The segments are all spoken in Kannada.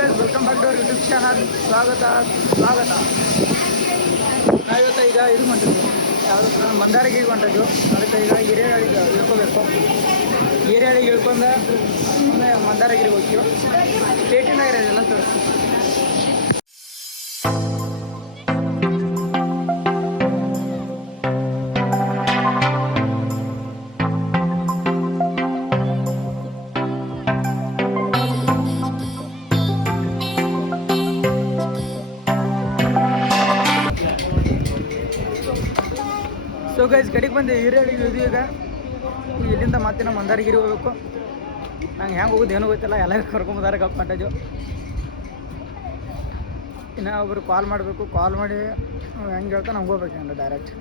Welcome back to our YouTube channel. ಸ್ವಾಗತ. ನಾವಿವತ್ತು ಈಗ ಇದು ಹೊಂಟಿದ್ವಿ, ಯಾವುದು ಮಂದಾರಿಗೆ ಹೊಂಟಿದ್ವು. ಅದಕ್ಕೆ ಈಗ ಹಿರಿಯಳಿಗೆ ಇಳ್ಕೋಬೇಕು. ಹಿರಿಯಳಿಗೆ ಇಳ್ಕೊಂಡು ಆಮೇಲೆ ಮಂದಾರಗಿರಿಗೆ ಹೋಗ್ತೀವಿ. ಪೇಟಿನಾಗ ಇರೋದಿಲ್ಲ ಸರ್. ಸೊ ಗೈಸ್, ಕಡೆಗೆ ಬಂದು ಹಿರಿಯಳಿಗೆ ಇದು. ಈಗ ಇಲ್ಲಿಂದ ಮತ್ತೆ ನಾವು ಮಂದಾರಗಿರಿ ಹೋಗ್ಬೇಕು. ನಂಗೆ ಹೆಂಗೆ ಹೋಗೋದು ಏನೂ ಗೊತ್ತಿಲ್ಲ. ಎಲ್ಲ ಕರ್ಕೊಂಬಂದಾರ ಕಪ್ಪಿಟ್ಟು. ಇನ್ನು ಒಬ್ರು ಕಾಲ್ ಮಾಡಬೇಕು. ಕಾಲ್ ಮಾಡಿ ಹೆಂಗೆ ಹೇಳ್ತಾ ನಾವು ಹೋಗ್ಬೇಕಂದ್ರೆ ಡೈರೆಕ್ಟ್.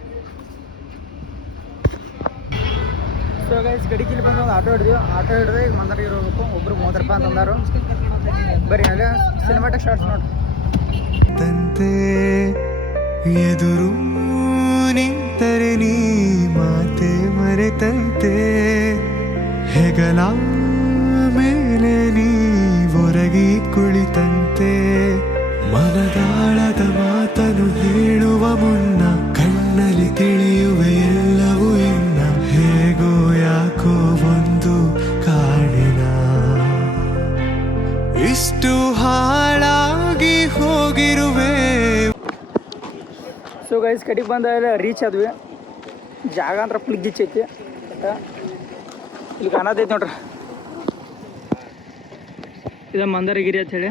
ಸೊ ಗೈಸ್, ಕಡೆಗೆ ಬಂದು ಒಂದು ಆಟೋ ಹಿಡಿದ್ವಿ. ಆಟೋ ಹಿಡಿದ್ರೆ ಈಗ ಮಂದಾರಗಿರಿ ಹೋಗ್ಬೇಕು. ಒಬ್ರು 30 ರೂಪಾಯಿ ಅಂತಂದಾರು. ಬರೀ ಅಲ್ಲೇ ಸಿನಿಮಾಟಿಕ್ ಶಾರ್ಟ್ಸ್ ನೋಡಿ. ಎದುರು ನಿಂತರೆ ನೀ ಮಾತೆ ಮರೆತಂತೆ, ಹೆಗಲ ಮೇಲೆ ನೀ ಹೊರಗಿ ಕುಳಿತಂತೆ, ಮನದಾಳದ ಮಾತನು ಹೇಳುವ ಮುನ್ನ ಕಣ್ಣಲ್ಲಿ ತಿಳಿಯುವೆ ಎಲ್ಲವೂ ಇನ್ನ, ಹೇಗೋ ಯಾಕೋ ಒಂದು ಕಾಣಿನ ಇಷ್ಟು ಹಾಳಾಗಿ ಹೋಗಿರುವೆ. ಸೊ ಗೈಸ್, ಕಡೆಗೆ ಬಂದ ರೀಚ್ ಆದ್ವಿ. ಜಾಗ ಅಂದ್ರೆ ಫುಲ್ ಗಿಚ್ಚೈತಿ. ಇಲ್ಲಿ ಕಾಣತೈತಿ ನೋಡ್ರಿ, ಇದು ಮಂದಾರಗಿರಿ ಅಂತ ಹೇಳಿ.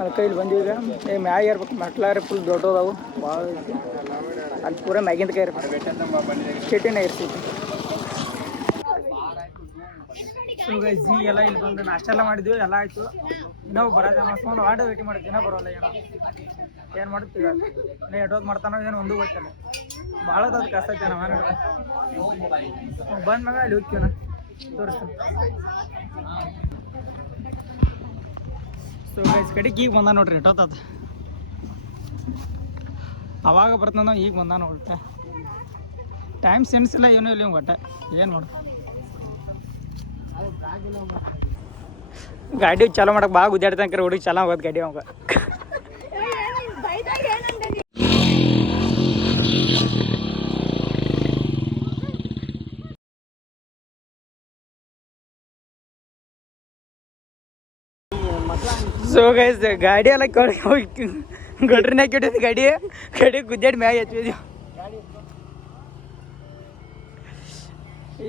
ಅದಕ್ಕೆ ಇಲ್ಲಿ ಬಂದೀವಿ. ಈಗ ಮ್ಯಾಗ ಇರ್ಬೇಕು. ಮೆಟ್ಲಾರಿ ಫುಲ್ ದೊಡ್ಡದಾವು, ಭಾಳ ಐತಿ. ಅಲ್ಲಿ ಪೂರ ಮ್ಯಾಗಿಂದ ಕೈ ಇರ್ಬೇಕು, ಚೇಟಿನ ಇರ್ತೈತಿ. ಸೊ ಗೈಸ್, ಎಲ್ಲ ಇಲ್ಲಿ ಬಂದು ನಾಷ್ಟ ಎಲ್ಲ ಮಾಡಿದ್ವಿ. ಎಲ್ಲ ಆಯಿತು. ಇನ್ನೂ ಬರೋದು ಅನ್ಸ್ಕೊಂಡು ವಾಡ ವೇಟಿಂಗ್ ಮಾಡಿದ್ವಿ. ಇನ್ನೂ ಬರೋಲ್ಲ. ಏನು ಮಾಡ್ತೀವಿ, ಇನ್ನೂ ಎಷ್ಟೊತ್ತು ಮಾಡ್ತಾನೋ ಏನು ಒಂದು ಗೊತ್ತಿಲ್ಲ. ಭಾಳ ಅದು ಕಷ್ಟ ಐತೆ. ನಾವು ಬಂದ ಮ್ಯಾಗ ಅಲ್ಲಿ ಹೋಗ್ತೀವಿ. ನಾ ತೋರಿಸ್ತೀನಿ. ಸೊ ಗೈಸ್, ಕಡೆಗೆ ಈಗ ಬಂದ ನೋಡ್ರಿ. ಎಷ್ಟೊತ್ತದ ಅವಾಗ ಬರ್ತಂದ, ಈಗ ಬಂದ ನೋಡ್ರಿ. ಟೈಮ್ ಸೆನ್ಸ್ ಇಲ್ಲ, ಏನೂ ಇಲ್ಲ ಒಟ್ಟೆ. ಏನು ಮಾಡು, ಗಾಡಿ ಚಾಲೂ ಮಾಡಕ್ಕೆ ಭಾಳ ಗುದ್ದಾಡ್ತಂಕರೆ ಹುಡುಗಿ ಚಾಲ ಹೋಗೋದು ಗಾಡಿ ಅವಾಗ. ಸೊ ಗೈಸ್, ಗಾಡಿ ಎಲ್ಲ ಹೋಗಿ ಗಡ್ರಿನಾಗ ಕೆಟ್ಟಿದ್ದು ಗಾಡಿ ಗುದ್ದಾಡಿ ಮ್ಯಾಗ ಹಚ್ಚಿದ್ವಿ.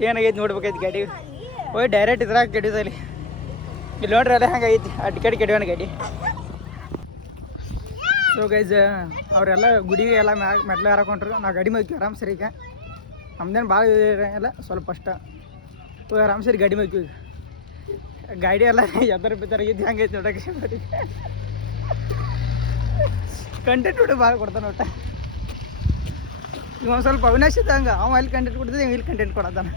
ಏನಾಗೈತಿ ನೋಡ್ಬೇಕೈತಿ ಗಾಡಿ. ಹೋಗಿ ಡೈರೆಕ್ಟ್ ಇದ್ರಾಗ ಕೆಟ್ಟಿದಲ್ಲಿ. ಇಲ್ಲಿ ನೋಡ್ರಿ, ಅದೇ ಹಂಗೈತಿ. ಅಡ್ಡ ಕಡೆ ಕೆಡೋಣ ಗಾಡಿ. ಸೊ ಗೈಸ್, ಅವರೆಲ್ಲ ಗುಡಿಗೆ ಎಲ್ಲ ಮೆಟ್ಲ ಹಾಕೊಂಡ್ರು. ನಾವು ಗಾಡಿ ಮೈತೀವಿ ಆರಾಮ್ ಸರಿ. ಈಗ ನಮ್ದೇನು ಭಾಳ ಇಲ್ಲ, ಸ್ವಲ್ಪ ಅಷ್ಟ. ಆರಾಮ್ ಸರಿ ಗಾಡಿ ಮೈತೀವಿ. ಗಾಡಿ ಎಲ್ಲ ಎದರ್ ಬಿದ್ದಾರಾಗಿದ್ದು ಹಂಗೈತಿ ನೋಡಕ್ಕೆ. ಕಂಟೆಂಟ್ ಬಿಟ್ಟು ಭಾಳ ಕೊಡ್ತಾನೆ ಒಟ್ಟ. ಈಗ ಒಂದು ಸ್ವಲ್ಪ ಅವಿನಾಶ್ ಇದ್ದ ಹಂಗೆ. ಅವ ಅಲ್ಲಿ ಕಂಟೆಂಟ್ ಕೊಡ್ತಿದ್ದೆ, ಇಲ್ಲಿ ಕಂಟೆಂಟ್ ಕೊಡತ್ತಾನ.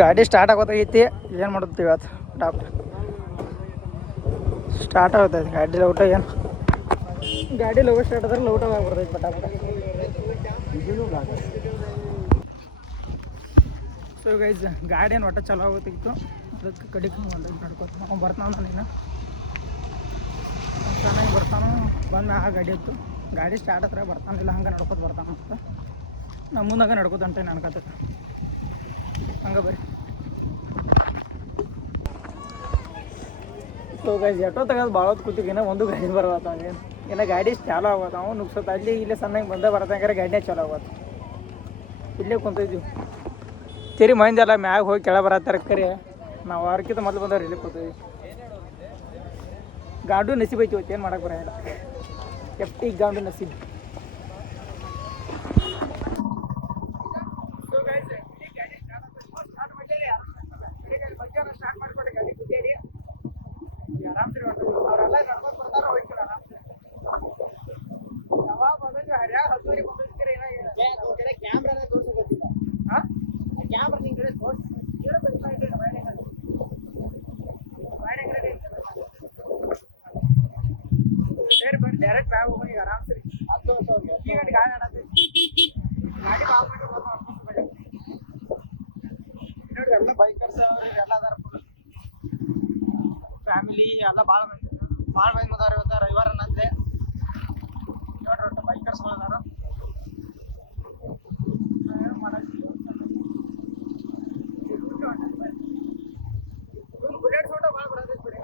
ಗಾಡಿ ಸ್ಟಾರ್ಟ್ ಆಗೋತಾಗೈತಿ. ಏನು ಮಾಡುತ್ತೀವಿ ಇವತ್ತು? ಟಾಪ್ ಸ್ಟಾರ್ಟ್ ಆಗೋತೈತಿ ಗಾಡಿ. ಊಟ ಏನು ಗಾಡಿ ಲೋಗ ಸ್ಟಾರ್ಟ್ ಆದ್ರೆ ಊಟ ಆಗ್ಬಿಡ್ತೈತಿ ಪಟಾಪಟ. ಸೊ ಗೈಸ್, ಗಾಡಿ ಏನು ಒಟ್ಟ ಚಲೋ ಆಗೋತಿತ್ತು. ಅದಕ್ಕೆ ಕಡಿಕೆ ನಡ್ಕೋತ ಅವ್ನು ಬರ್ತಾನ. ನೀನು ಚೆನ್ನಾಗಿ ಬರ್ತಾನು. ಬಂದು ಆ ಗಾಡಿ ಇತ್ತು. ಗಾಡಿ ಸ್ಟಾರ್ಟ್ ಹತ್ರ ಬರ್ತಾನಿಲ್ಲ, ಹಂಗೆ ನಡ್ಕೋತ ಬರ್ತಾನ ಅಂತ. ನಮ್ಮ ಮುಂದಾಗ ನಡ್ಕೋತ ಹೊಂಟೇನಿ ಅನ್ಕೋತ. ಹಂಗೆ ಬರ್ರಿ. ಸೊ ಗೈಸ್, ಎಷ್ಟೋ ತೆಗೆದು ಭಾಳ ಹೊತ್ತು ಕೂತಿಗೆ ಇನ್ನೂ ಒಂದು ಗಾಡಿ ಬರತ್ತ. ಇನ್ನು ಗಾಡಿ ಚಾಲೋ ಆಗೋದು. ಅವ್ನು ನುಗ್ಸೋದು ಅಲ್ಲಿ ಇಲ್ಲೇ ಸಣ್ಣಗೆ ಬಂದೇ ಬರತ್ತಂಗಾರೆ ಗಾಡಿನೇ ಚಾಲೋ ಆಗೋದು. ಇಲ್ಲೇ ಕುಂತಿದ್ವಿ. ತಿರಿ ಮಂದಿ ಎಲ್ಲ ಮ್ಯಾಗ ಹೋಗಿ ಕೆಳ ಬರತ್ತಾರೆ. ಕರಿ ನಾವು ಅವ್ರಕ್ಕಿಂತ ಮೊದಲು ಬಂದವ್ರು ಇಲ್ಲಿ ಕೂತೀವಿ. ಗಾಡು ನಸೀಬ್ ಐತಿ ಇವತ್ತು, ಏನು ಮಾಡಕ್ಕೆ ಬರೋಲ್ಲ. ಎಫ್ಟಿ ಗಾಂಡು ನಸೀಬ್. ಡೈರೆಕ್ಟ್ ಬ್ಯಾಗ್ ಹೋಗಿ ಆರಾಮ್ ಸರಿ. ಈಗ ಗಾಡಿ ನೋಡಿ ಎಲ್ಲ ಬೈಕರ್ಸ್ ಎಲ್ಲ ಅದಾರ. ಫ್ಯಾಮಿಲಿ ಎಲ್ಲ ಭಾಳ ಮಂದಿ ಅದಾರ ಇವತ್ತು ರವಿವಾರ ಅನ್ನಂತೆ ನೋಡ್ರಿ ಒಟ್ಟು ಬೈಕರ್ಸ್ ಅದಾರ ಬುಲೆಟ್ ಫೋಟೋ ಭಾಳ ಬರೋದೈತೆ ಬಿಡಿ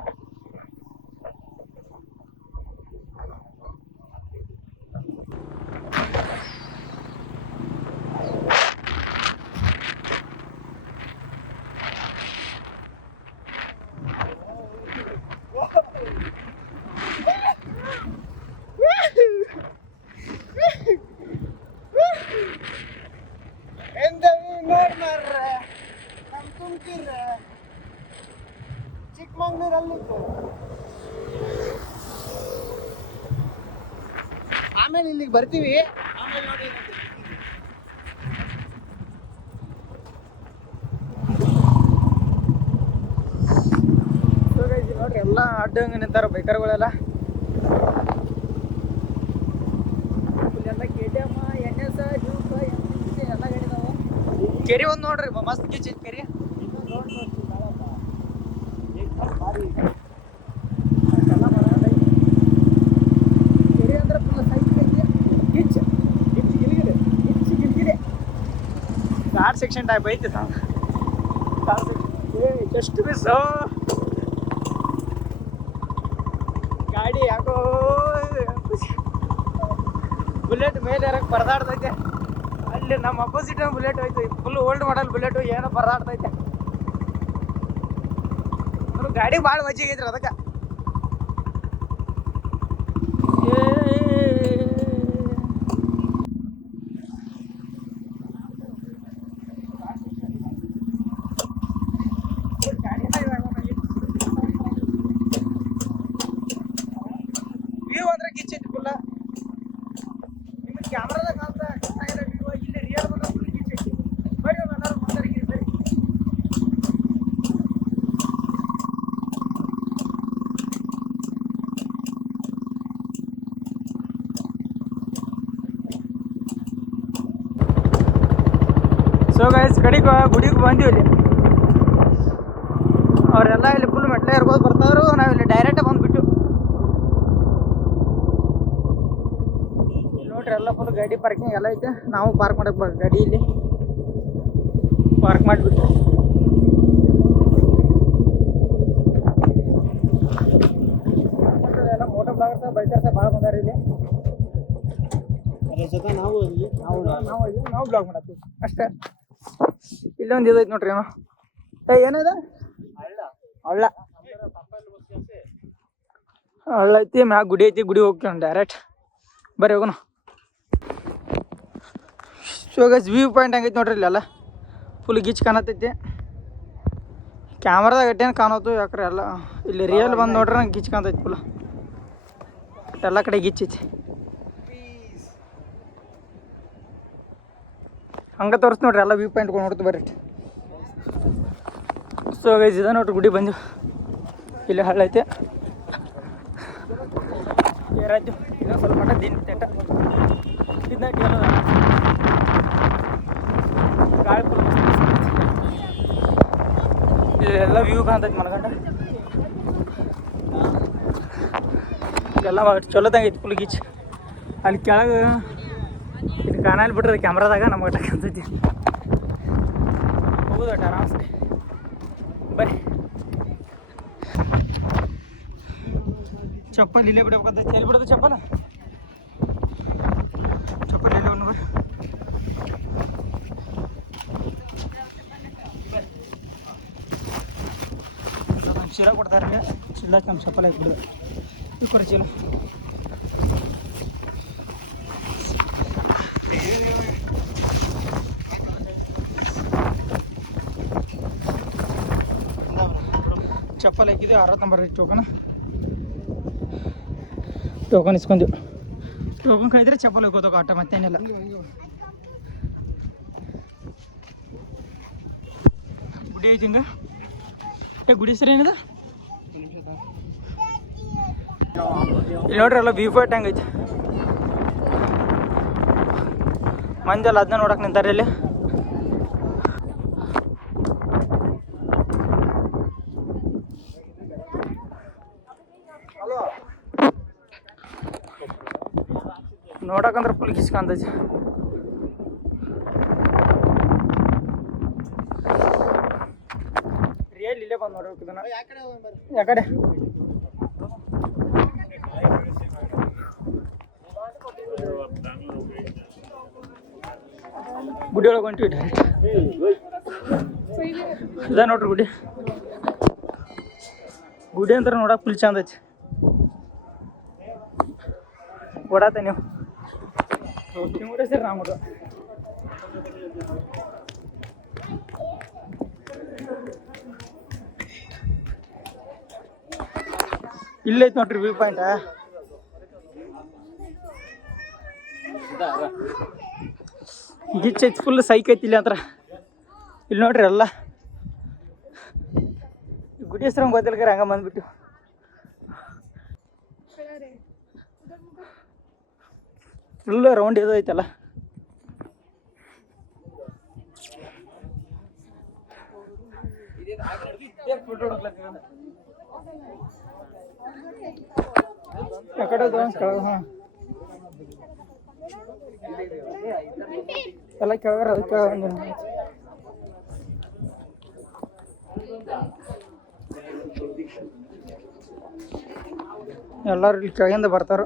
ಚಿಕ್ಕಮಂಗ್ಳೂರಲ್ಲಿತ್ತು ಆಮೇಲೆ ಇಲ್ಲಿಗೆ ಬರ್ತೀವಿ ಆಮೇಲೆ ನೋಡಿ ನೋಡ್ರಿ ಎಲ್ಲ ಅಡ್ಡಂಗೆ ನಿಂತಾರ ಬೈಕರ್ಗಳೆಲ್ಲ ಇಲ್ಲೆಲ್ಲ KTM NS ಡ್ಯೂಕ್ ಎಲ್ಲ ಗಾಡಿ ಇದಾವೆ ಕೆರೆ ಒಂದು ನೋಡ್ರಿ ಮಸ್ತ್ ಕಿಚ್ಚೈತಿ ಕೆರೆ ಕೆರೆ ಅಂದ್ರೆ ಫುಲ್ ಸೈಜ್ ಐತಿ ಗಿಚ್ ಗಿಚ್ ಗಿಲಿಗಿದೆ ಗಿಚ್ ಗಿಲಿಗಿದೆ ಗಾಡ್ ಸೆಕ್ಷನ್ ಟೈಪ್ ಐತಿ ಜಸ್ಟ್ ಮಿಸ್ ಗಾಡಿ ಯಾಕೋ ಬುಲೆಟ್ ಮೇಲೆ ಯಾರಕ್ಕೆ ಪರದಾಡ್ತೈತೆ ಅಲ್ಲಿ ನಮ್ಮ ಅಪೋಸಿಟ್ ಬುಲೆಟ್ ಹೋಯ್ತು ಫುಲ್ ಓಲ್ಡ್ ಮಾಡಲ್ ಬುಲೆಟ್ ಏನೋ ಪರದಾಡ್ತೈತೆ ಗಾಡಿ ಭಾಳ ವಜ್ಜಿಗೈತ್ರಿ ಅದಕ್ಕೆ ವ್ಯೂ ಅಂದ್ರೆ ಕಿಚ್ಚೈತಿ ಫುಲ್ಲ ನಿಮಗೆ ಕ್ಯಾಮ್ರಾದಾಗ ಅಂತ ವ್ಯೂ ಇಲ್ಲಿ ರಿಯಲ್ ಬಂದ್ರೆ ಫುಲ್ ಕಿಚ್ಚೈತಿ ಬರೀ ಎಲ್ಲರೂ ಮುಂದರಿಗೆ ಸರಿ ಸೊ ಗೈಸ್ ಕಡೆಗೆ ಗುಡಿಗೆ ಬಂದೀವಿ ಇಲ್ಲಿ ಅವರೆಲ್ಲ ಇಲ್ಲಿ ಫುಲ್ ಮೆಟ್ಲೆ ಇರ್ಬೋದು ಬರ್ತಾರು ನಾವು ಇಲ್ಲಿ ಡೈರೆಕ್ಟ್ ಬಂದ್ಬಿಟ್ಟು ನೋಡ್ರಿ ಎಲ್ಲ ಫುಲ್ ಗಾಡಿ ಪಾರ್ಕಿಂಗ್ ಎಲ್ಲ ಐತೆ ನಾವು ಪಾರ್ಕ್ ಮಾಡಕ್ಕೆ ಗಾಡಿ ಇಲ್ಲಿ ಪಾರ್ಕ್ ಮಾಡಿಬಿಟ್ಟು ಎಲ್ಲ ಮೋಟೋ ಬ್ಲಾಗರ್ಸ ಬೈಕರ್ಸ ಭಾಳ ಬಂದಾರ ಇಲ್ಲಿ ನಾವು ಬ್ಲಾಗ್ ಮಾಡತ್ತೀವಿ ಅಷ್ಟೇ ಇಲ್ಲೊಂದು ಇದೈತೆ ನೋಡ್ರಿ ಏನೋ ಏನಿದೆ ಹಳ್ಳ ಹಳ್ಳ ಐತಿ ಮ್ಯಾಗ ಗುಡಿ ಐತಿ ಗುಡಿ ಹೋಗ್ತೀವಿ ಡೈರೆಕ್ಟ್ ಬರ್ರಿ ಹೋಗೋಣ ಸೊ ಗೈಸ್ ವ್ಯೂ ಪಾಯಿಂಟ್ ಹಂಗೈತಿ ನೋಡ್ರಿ ಇಲ್ಲೆಲ್ಲ ಫುಲ್ ಗಿಚ್ ಕಾಣತೈತಿ ಕ್ಯಾಮ್ರಾದಾಗ ಎಟ್ಟೇನು ಕಾಣೋದು ಯಾಕ್ರೆ ಎಲ್ಲ ಇಲ್ಲಿ ರಿಯಲ್ ಬಂದು ನೋಡ್ರಿ ನಂಗೆ ಗಿಚ್ ಕಾಣ್ತೈತಿ ಫುಲ್ ಎಲ್ಲ ಕಡೆ ಗಿಚ್ ಐತಿ ಹಂಗೆ ತೋರಿಸ್ ನೋಡ್ರಿ ಎಲ್ಲ ವ್ಯೂ ಪಾಯಿಂಟ್ಗಳು ನೋಡ್ತು ಬರ್ರಿ ಸೊ ಗೈಸ್ ಇದೆ ನೋಡ್ರಿ ಗುಡಿ ಬಂದು ಇಲ್ಲಿ ಹಳ್ಳ ಐತೆ ಏರಾಯ್ತು ಇನ್ನೊಂದು ಸ್ವಲ್ಪ ಮಟ್ಟ ದಿನ ತೆಟ್ಟ ಇದನ್ನ ಗಾಳಿ ಫುಲ್ ಇಲ್ಲೆಲ್ಲ ವ್ಯೂ ಕಾಣ್ತೈತಿ ಮನಗಂಡ ಎಲ್ಲ ಚಲೋದಂಗೆ ಐತಿ ಫುಲ್ ಗೀಚ್ ಅಲ್ಲಿ ಕೆಳಗೆ ಇಲ್ಲಿ ಕಾಣಲ್ಲಿ ಬಿಟ್ರೆ ಕ್ಯಾಮ್ರಾದಾಗ ನಮಗೆ ಟಕ್ ಅಂತೈತಿ ಹೋಗುದು ಅಟ್ಟ ಆರಾಮ್ಸೆ ಬರ್ರಿ ಚಪ್ಪಲ್ ಇಲ್ಲೇ ಬಿಡ್ಬೇಕಂತ ಎಲ್ಲಿ ಬಿಡೋದು ಚಪ್ಪಲ ಚಪ್ಪಲ್ ಇಲ್ಲೇ ಒಂದು ಬರ್ರಿ ಚೀಲ ಕೊಡ್ತಾರೆ ಚೀಲ ನಮ್ಮ ಚಪ್ಪಲ್ ಹಾಕಿ ಬಿಡೋದು ಈ ಕೊಡಿ ಚೀಲ ಚಪ್ಪಲ್ ಹಾಕಿದ್ವಿ 60 ನಂಬರ್ ಟೋಕನ್ ಇಸ್ಕೊಂಡ್ವಿ ಟೋಕನ್ ಕಳಿದ್ರೆ ಚಪ್ಪಲ್ ಹೋಗೋದಾಗ ಆಟ ಮತ್ತೇನಿಲ್ಲ ಗುಡಿ ಐತಿ ಹಿಂಗೆ ಗುಡಿ ಹೆಸರು ಏನಿದೆ ಇಲ್ಲಿ ನೋಡ್ರಿ ಎಲ್ಲ ವ್ಯೂ ಪಾಯಿಂಟ್ ಹೆಂಗೈತಿ ಮಂಜಲ್ಲ ಅದನ್ನ ನೋಡಕ್ಕೆ ನಿಂತಾರೆ ಇಲ್ಲಿ ನೋಡಕಂದ್ರೆ ಫುಲ್ ಗಿಸ್ಕೊಂತೈತಿ. ರಿಯಲ್ ಇಲ್ಲೇ ಬಂದು ನೋಡ್ಬೇಕು ಇದನ್ನ. ಯಾಕಡೆ ಗುಡಿ ಒಳಗೆ ಹೊಂಟಿವಿ ಡೈರೆಕ್ಟ್. ಇದ ನೋಡ್ರಿ ಗುಡಿ. ಗುಡಿ ಅಂದ್ರೆ ನೋಡಕ್ ಫುಲ್ ಚಂದ ಐತಿ. ಓಡಾತ ನೀವು ಸರ್ ರಾಮದು ಇಲ್ಲೈತಿ ನೋಡ್ರಿ ವ್ಯೂ ಪಾಯಿಂಟ್. ಗಿಚ್ ಐತಿ ಫುಲ್ ಸೈಕ್ ಐತಿ ಇಲ್ಲಿ ಹತ್ರ. ಇಲ್ಲಿ ನೋಡ್ರಿ ಎಲ್ಲ ಗುಡಿ ಹೆಸ್ರು ಗೊತ್ತಿಲ್ಲ ಹಂಗ ಬಂದ್ಬಿಟ್ಟು. ಫುಲ್ ರೌಂಡ್ ಇದು ಐತಲ್ಲ. ಎಲ್ಲ ಕೆಳಗಾರ ಅದು ಕೆಳಗ ಎಲ್ಲರೂ ಇಲ್ಲಿ ಕೆಳಗಿಂದ ಬರ್ತಾರ.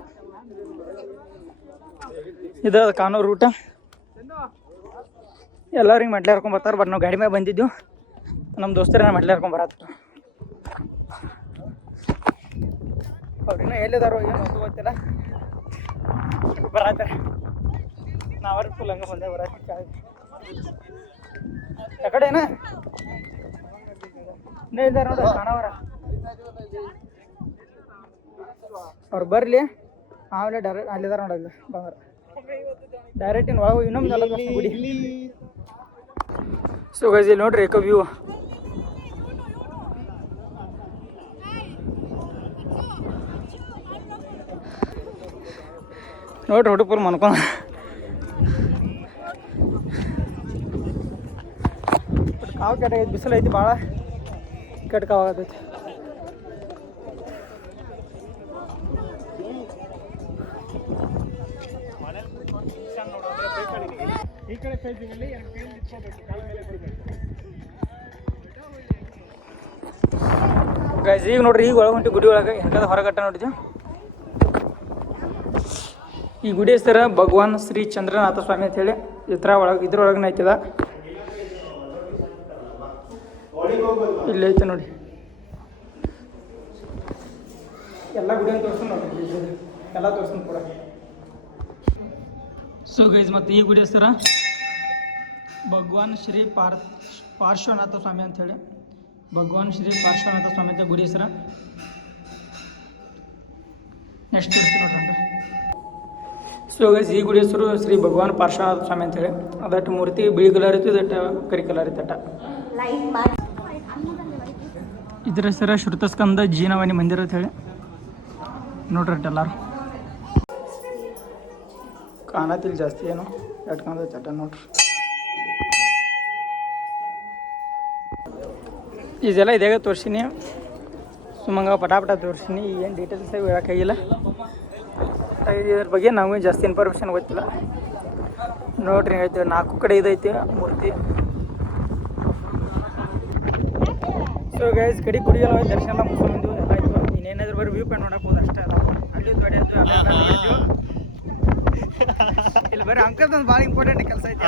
ಇದು ಕಾನೂರು ರೂಟ. ಎಲ್ಲರೂ ಹಿಂಗೆ ಮೆಟ್ಲೆ ಹರ್ಕೊಂಡ್ ಬರ್ತಾರೆ. ಬಟ್ ನಾವು ಗಾಡಿ ಮೇಲೆ ಬಂದಿದ್ದು. ನಮ್ಮ ದೋಸ್ತರನ್ನ ಮೆಟ್ಲೆ ಹರ್ಕೊಂಡ್ ಬರತ್ತ. ಅವ್ರಿನ್ನ ಎಲ್ಲಿದಾರೋ ಏನು ಒಂದು ಗೊತ್ತಿಲ್ಲ, ಬರತ್ತಾರೆ. ನಾವ್ರಿ ಫುಲ್ ಹಂಗೆ ಬಂದೆ ಬರತ್ತೆ. ಯಾಕಡೆನಾ ಇನ್ನೇ ಇದ್ದಾರೆ ನೋಡ್ರಿ ಕಾಣವರ. ಅವ್ರು ಬರಲಿ ಆಮೇಲೆ ಡೈರೆಕ್ಟ್ ಅಲ್ಲಿದಾರ ನೋಡಲ್ಲ ಬಂಗಾರ ಡೈರೆಕ್ಟ್ ಇನ್ನು ಒಳಗೆ ಇನ್ನೊಂದು ಎಲ್ಲ ಗುಡಿ. ಸೊ ಗೈಸ್ ಇಲ್ಲಿ ನೋಡ್ರಿ ಏಕೋ ವ್ಯೂ. ನೋಡ್ರಿ ಹುಡುಗ ಫುಲ್ ಮನ್ಕೊಂಡ. ಕಾವು ಕೆಟ್ಟಾಗೈತಿ, ಬಿಸಿಲು ಐತಿ ಭಾಳ ಕೆಟ್ಟ ಕಾವಾಗತೈತಿ. ಗೈಸ್ ಈಗ ನೋಡ್ರಿ ಈಗ ಒಳಗೆ ಹೊಂಟಿ ಗುಡಿ ಒಳಗೆ ಹೆಂಗದ ಹೊರಗಟ್ಟ ನೋಡಿದ್ವಿ. ಈ ಗುಡಿ ಹೆಸರ ಭಗವಾನ್ ಶ್ರೀ ಚಂದ್ರನಾಥ ಸ್ವಾಮಿ ಅಂತ ಹೇಳಿ ಇದ್ರೊಳಗನೆ ಐತಿದ. ಇಲ್ಲಿ ಐತೆ ನೋಡಿ ಎಲ್ಲ ಗುಡಿಯನ್ನು ತೋರಿಸ್ತೀನಿ ನೋಡ್ರಿ. ಎಲ್ಲ ತೋರಿಸ್ತೀನಿ ಕೂಡ. ಸೊ ಗೈಸ್ ಮತ್ತು ಈ ಗುಡಿ ಹೆಸರ ಭಗವಾನ್ ಶ್ರೀ ಪಾರ್ಶ್ವನಾಥ ಸ್ವಾಮಿ ಅಂಥೇಳಿ. ಭಗವಾನ್ ಶ್ರೀ ಪಾರ್ಶ್ವನಾಥ ಸ್ವಾಮಿ ಅಂತ ಗುಡಿ ಹೆಸರ. ನೆಕ್ಸ್ಟ್ ತೋರಿಸ್ತೀನಿ ನೋಡ್ರಿ. ಸೊ ಗೈಸ್ ಈ ಗುಡಿ ಹೆಸರು ಶ್ರೀ ಭಗವಾನ್ ಪಾರ್ಶ್ವನಾಥ ಸ್ವಾಮಿ ಅಂತೇಳಿ. ಅದಟ್ಟು ಮೂರ್ತಿ ಬಿಳಿ ಕಲರ್ ಇತ್ತು, ಇದಟ್ಟು ಕರಿ ಕಲರ್ ಇತ್ತಟ. ಇದ್ರ ಹೆಸರ ಶ್ರುತಸ್ಕಂದ ಜೀನವಾಣಿ ಮಂದಿರ ಅಂತ ಹೇಳಿ. ನೋಡ್ರಿ ಎಲ್ಲಾರು ಕಾಣತಿಲ್ಲ ಜಾಸ್ತಿ ಏನು ಎಟ್ಕೊಂಡ ಚಟ ನೋಡ್ರಿ. ಇದೆಲ್ಲ ಇದಾಗ ತೋರಿಸಿನಿ, ಸುಮ್ಮಂಗ ಪಟಾಪಟ ತೋರಿಸಿನಿ. ಏನು ಡೀಟೇಲ್ಸ್ ಹೇಳೋಕ್ಕಾಗಿಲ್ಲ. ಇದ್ರ ಬಗ್ಗೆ ನಮಗೆ ಜಾಸ್ತಿ ಇನ್ಫಾರ್ಮೇಷನ್ ಗೊತ್ತಿಲ್ಲ. ನೋಡ್ರಿ ಐತೆ 4 ಕಡೆ ಇದೈತಿ ಮೂರ್ತಿ. ಸೊ ಗೈಸ್ ಕಡೆ ಗುಡಿಗೆಲ್ಲ ದರ್ಶನ ಎಲ್ಲ ಮುಗಿಸ್ಕೊಂಡು ಎಲ್ಲ ಆಯಿತು. ಇನ್ನೇನಾದ್ರೂ ಬರೀ ವ್ಯೂ ಪಾಯಿಂಟ್ ನೋಡಕ್ಕೆ ಹೋದ ಅಷ್ಟೇ ಅದಾವ. ಅಲ್ಲಿ ತೊಡೆಯದ್ದು ಇಲ್ಲಿ ಬರೀ ಅಂಕಲ್ ಒಂದು ಭಾಳ ಇಂಪಾರ್ಟೆಂಟ್ ಕೆಲಸ ಐತಿ.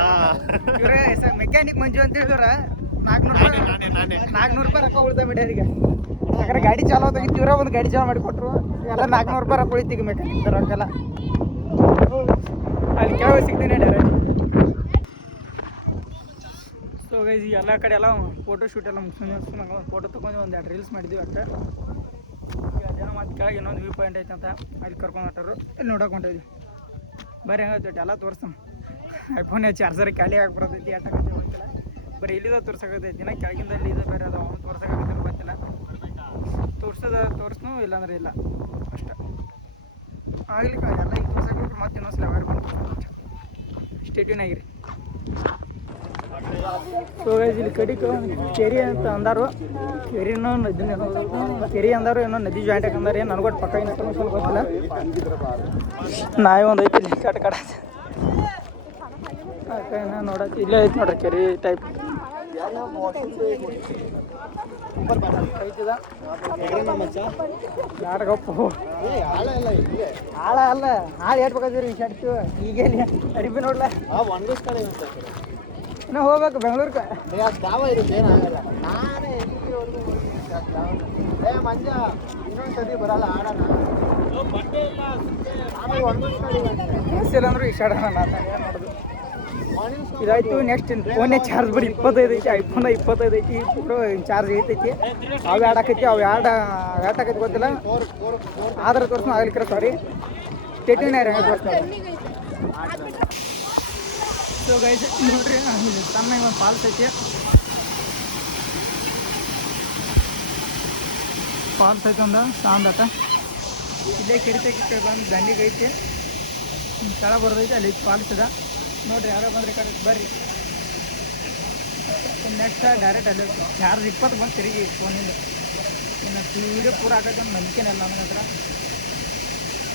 ಇವ್ರೆ ಮೆಕ್ಯಾನಿಕ್ ಮಂಜು ಅಂತ ಹೇಳಿದ್ರ 400 ರೂಪಾಯಿ ರೊಕ್ಕ ಉಳ್ತಾ ಬಿಡ್ಯಾರೀಗ. ಯಾಕಂದ್ರೆ ಗಾಡಿ ಚಾಲೋ ತೆಗಿತ್ತು, ಇವರೇ ಒಂದು ಗಾಡಿ ಚಾಲೋ ಮಾಡಿಕೊಟ್ರು. ಎಲ್ಲ 400 ರೂಪಾಯಿ ರೊಕ್ಕ ಉಳಿತೀಗ ಮೆಕ್ಯಾನಿಕ್ ರೊಕ್ಕೆಲ್ಲ. ಅಲ್ಲಿ ಕೆಳಗೆ ಸಿಗ್ತೀನಿ ಡೈರೆಕ್ಟ್. ಸೊ ಗೈಸ್ ಎಲ್ಲ ಕಡೆ ಎಲ್ಲ ಫೋಟೋ ಶೂಟ್ ಎಲ್ಲ ಮುಗಿಸ್ಕೊಂಡು ಒಂದು ಫೋಟೋ ತೊಗೊಂಡು ಒಂದು 2 ರೀಲ್ಸ್ ಮಾಡಿದ್ವಿ ಅಷ್ಟೇ. ಈಗ ಜನ ಮತ್ತೆ ಕೆಳಗೆ ಇನ್ನೊಂದು ವ್ಯೂ ಪಾಯಿಂಟ್ ಐತೆ ಅಂತ ಅಲ್ಲಿ ಕರ್ಕೊಂಡು ಹೊಂಟಾರು. ಇಲ್ಲಿ ನೋಡೋಕೆ ಹೊಂಟಿದ್ವಿ. ಬರೀ ಹೆಂಗೈತೆ ಎಲ್ಲ ತೋರಿಸ್ತಾನೆ. ಐಫೋನ್ ಚಾರ್ಜರ್ ಖಾಲಿ ಆಗ್ಬಿಡತೈತಿ ಅಟ್ಟಾಗತ್ತೆ ಗೊತ್ತಿಲ್ಲ. ಬರೀ ಇಲ್ಲಿದ ತೋರ್ಸಕತ್ತೈತಿ. ದಿನ ಕೆಳಗಿಂದ ಇಲ್ಲಿ ಇದೆ ಬೇರೆ ಅದು ಅವ್ನು ತೋರ್ಸಕತ್ತೈತಿ ಗೊತ್ತಿಲ್ಲ. ತೋರಿಸ್ನು ಇಲ್ಲಾಂದ್ರೆ ಇಲ್ಲ ಅಷ್ಟೇ. ಆಗ್ಲಿಕ್ಕೆ ಎಲ್ಲ ಈಗ ತೋರ್ಸಕ್ಕೆ ಮತ್ತೆ ಇನ್ನೊಂದು ಸ್ಲೆವರ್ ಬಂದು ಸ್ಟೇಟ್ಯೂನ್ ಆಗಿರಿ. ಸೊ ಇಲ್ಲಿ ಕಡಿಕ ಕೆರೆ ಅಂತ ಅಂದಾರು ಕೆರೆನೋ ನದಿನ ಕೆರೆ ಅಂದಾರು ಏನೋ ನದಿ ಜಾಯಿಂಟ್ ಅಂದಾರೆ ನನಗೊಟ್ಟು ಪಕ್ಕ ಇನ್ಫಾರ್ಮೇಷನ್ ಗೊತ್ತಿಲ್ಲ. ನಾವೇ ಒಂದು ಐತಿ ಇಲ್ಲಿ ಕಟ್ ಕಡ ನೋಡಕ್ಕೆ ಇಲ್ಲೇ ಐತಿ ನೋಡ್ರಿ ಕೆರೆ ಟೈಪ್ ಐತಿದ ಯಾರಿಗಪ್ಪ ಆಳ ಅಲ್ಲ ಹಾಳು ಹೇಳ್ಬೇಕಾದ್ರಿ ಈ ಶರ್ಟು ಈಗೇನು ಅರಿಬಿ ನೋಡ್ಲ ಇನ್ನೂ ಹೋಗ್ಬೇಕು ಬೆಂಗ್ಳೂರ್ಗೆ ಬರಲ್ಲ ಆಡೋಣ ಅಂದ್ರೂ ಈ ಶರ್ಟ್ ನೋಡೋದು ಇದಾಯ್ತು. ನೆಕ್ಸ್ಟ್ ಫೋನ್ನೇ ಚಾರ್ಜ್ ಬಿಡಿ 25 ಐತಿ, ಐಫೋನ್ 25 ಐತಿ, ಚಾರ್ಜ್ ಐತೈತಿ. ಅವು ಆಡಾಕೈತಿ, ಅವು ಆಟಾಕೈತಿ ಗೊತ್ತಿಲ್ಲ, ಆದ್ರೆ ತೋರಿಸ್ ಆಗ್ಲಿಕ್ಕಿರ ಸಾರಿ ಸ್ಟೇಟಿನ ತೋರಿಸ್ತಾರೆ. ಸೊ ಗೈಸ್ ನೋಡ್ರಿ ಸಣ್ಣ ಒಂದು ಫಾಲ್ಸ್ ಐತಿ, ಫಾಲ್ಸ್ ಐತಿ ಒಂದು ಸಾಂದಟ ಇಲ್ಲೇ ಕೆರಿತಕ್ಕೆ ಬಂದು ದಂಡಿಗೆ ಐತಿ, ಸ್ಥಳ ಬರೋದೈತಿ ಅಲ್ಲಿ ಫಾಲ್ಸ್ ಇದೆ ನೋಡ್ರಿ. ಯಾರೋ ಬಂದ್ರೆ ಕಡೆ ಬರ್ರಿ. ನೆಕ್ಸ್ಟ್ ಡೈರೆಕ್ಟ್ ಅಲ್ಲಿ ಚಾರ್ಜ್ 20 ಬಂದು ತಿರುಗಿ ಫೋನಿಂದ ಇನ್ನು ವೀಡಿಯೋ ಪೂರ ಹಾಕೋದು ನಂಬಿಕೆನಲ್ಲ ನನಗೆ ಹತ್ರ.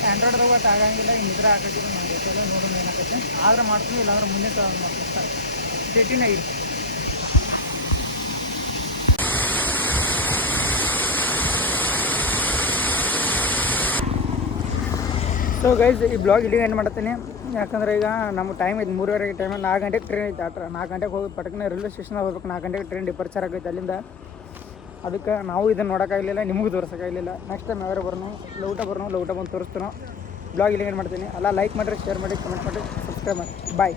ಆ್ಯಂಡ್ರಾಯ್ಡ್ದಾಗ ಒಟ್ಟು ಆಗಂಗಿಲ್ಲ, ಇನ್ನು ಇದ್ರೆ ಹಾಕಿದ್ರು ನಾನು ಗೊತ್ತಿಲ್ಲ, ನೋಡೋಣ ಏನಾಗುತ್ತೆ. ಆದ್ರೆ ಮಾಡ್ತೀನಿ, ಇಲ್ಲಾಂದ್ರೆ ಮುಂದೆ ಮಾಡ್ತಾರೆ ಸೆಟ್ಟಿನಾಗಿ. ಸೊ ಗೈಸ್ ಈ ಬ್ಲಾಗ್ ಇಲ್ಲಿಗೆ ಏನು ಮಾಡ್ತೀನಿ, ಯಾಕಂದ್ರೆ ಈಗ ನಮ್ಮ ಟೈಮ್ ಐತೆ 3:30 ಟೈಮ್, 4 ಗಂಟೆಗೆ ಟ್ರೈನ್ ಐತೆ. 4 ಗಂಟೆಗೆ ಹೋಗಿ ಪಟಕನೆ ರೈಲ್ವೆ ಸ್ಟೇಷನ್ಗೆ ಹೋಗ್ಬೇಕು. 4 ಗಂಟೆಗೆ ಟ್ರೈನ್ ಡಿಪರ್ಚರ್ ಆಗೈತೆ ಅಲ್ಲಿಂದ. ಅದಕ್ಕೆ ನಾವು ಇದನ್ನು ನೋಡೋಕ್ಕಾಗಲಿಲ್ಲ, ನಿಮಗೂ ತೋರ್ಸೋಕ್ಕಾಗಲಿಲ್ಲ. ನೆಕ್ಸ್ಟ್ ಟೈಮ್ ಯಾವ್ಯಾರು ಬರೋನು ಲೌಟ ಬಂದು ತೋರಿಸ್ತೀನೋ. ಬ್ಲಾಗ್ ಇಲ್ಲಿಗೆ ಏನು ಮಾಡ್ತೀನಿ, ಎಲ್ಲ ಲೈಕ್ ಮಾಡಿರಿ, ಶೇರ್ ಮಾಡಿ, ಕಮೆಂಟ್ ಮಾಡಿ, ಸಬ್ಸ್ಕ್ರೈಬ್ ಮಾಡಿ. ಬಾಯ್.